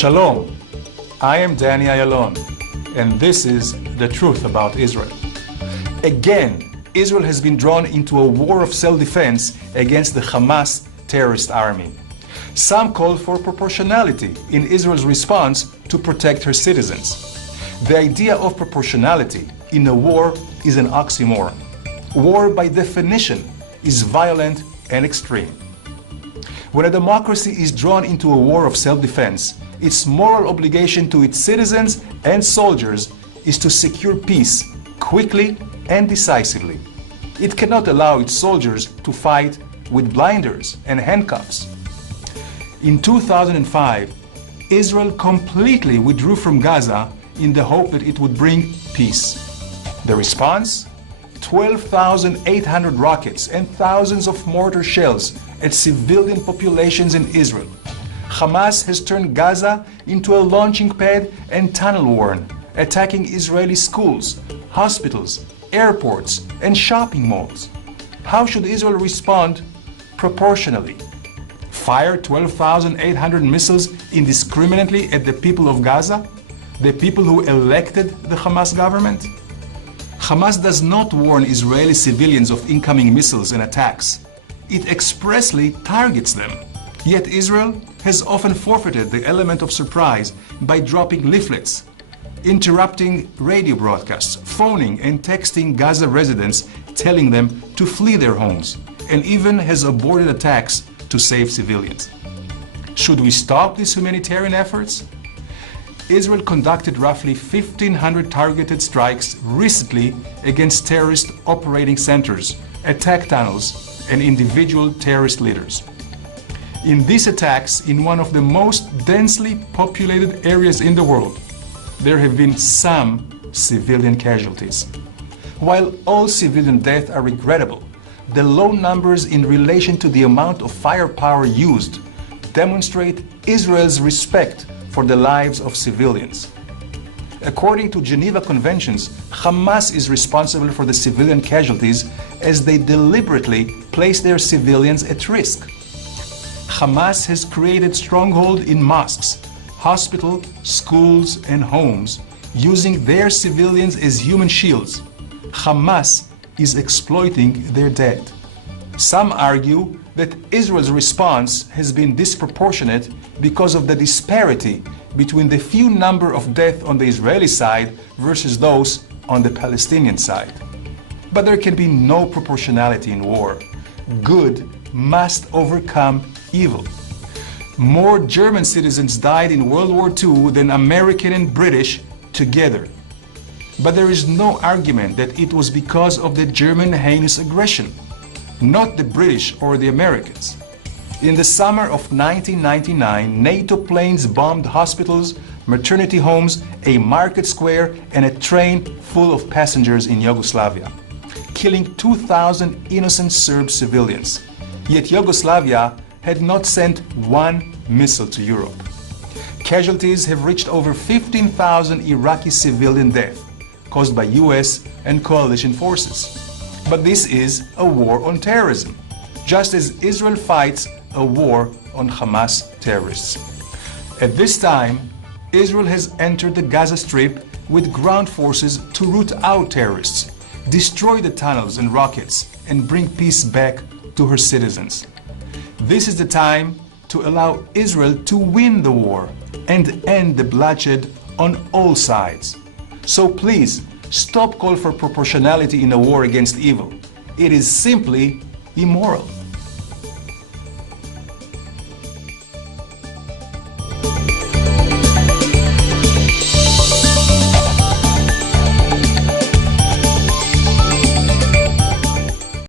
Shalom, I am Danny Ayalon, and this is the truth about Israel. Again, Israel has been drawn into a war of self-defense against the Hamas terrorist army. Some call for proportionality in Israel's response to protect her citizens. The idea of proportionality in a war is an oxymoron. War, by definition, is violent and extreme. When a democracy is drawn into a war of self-defense, its moral obligation to its citizens and soldiers is to secure peace quickly and decisively. It cannot allow its soldiers to fight with blinders and handcuffs. In 2005, Israel completely withdrew from Gaza in the hope that it would bring peace. The response? 12,800 rockets and thousands of mortar shells at civilian populations in Israel. Hamas has turned Gaza into a launching pad and tunnel war, attacking Israeli schools, hospitals, airports, and shopping malls. How should Israel respond? Proportionally. Fire 12,800 missiles indiscriminately at the people of Gaza? The people who elected the Hamas government? Hamas does not warn Israeli civilians of incoming missiles and attacks. It expressly targets them. Yet Israel has often forfeited the element of surprise by dropping leaflets, interrupting radio broadcasts, phoning and texting Gaza residents, telling them to flee their homes, and even has aborted attacks to save civilians. Should we stop these humanitarian efforts? Israel conducted roughly 1,500 targeted strikes recently against terrorist operating centers, attack tunnels, and individual terrorist leaders. In these attacks, in one of the most densely populated areas in the world, there have been some civilian casualties. While all civilian deaths are regrettable, the low numbers in relation to the amount of firepower used demonstrate Israel's respect for the lives of civilians. According to Geneva Conventions, Hamas is responsible for the civilian casualties as they deliberately place their civilians at risk. Hamas has created strongholds in mosques, hospitals, schools, and homes, using their civilians as human shields. Hamas is exploiting their dead. Some argue that Israel's response has been disproportionate because of the disparity between the few number of deaths on the Israeli side versus those on the Palestinian side. But there can be no proportionality in war. Good must overcome evil. More German citizens died in World War II than American and British together. But there is no argument that it was because of the German heinous aggression, not the British or the Americans. In the summer of 1999, NATO planes bombed hospitals, maternity homes, a market square, and a train full of passengers in Yugoslavia, killing 2,000 innocent Serb civilians. Yet Yugoslavia had not sent one missile to Europe. Casualties have reached over 15,000 Iraqi civilian deaths caused by US and coalition forces. But this is a war on terrorism, just as Israel fights a war on Hamas terrorists. At this time, Israel has entered the Gaza Strip with ground forces to root out terrorists, destroy the tunnels and rockets, and bring peace back to her citizens. This is the time to allow Israel to win the war and end the bloodshed on all sides. So please, stop calling for proportionality in a war against evil. It is simply immoral.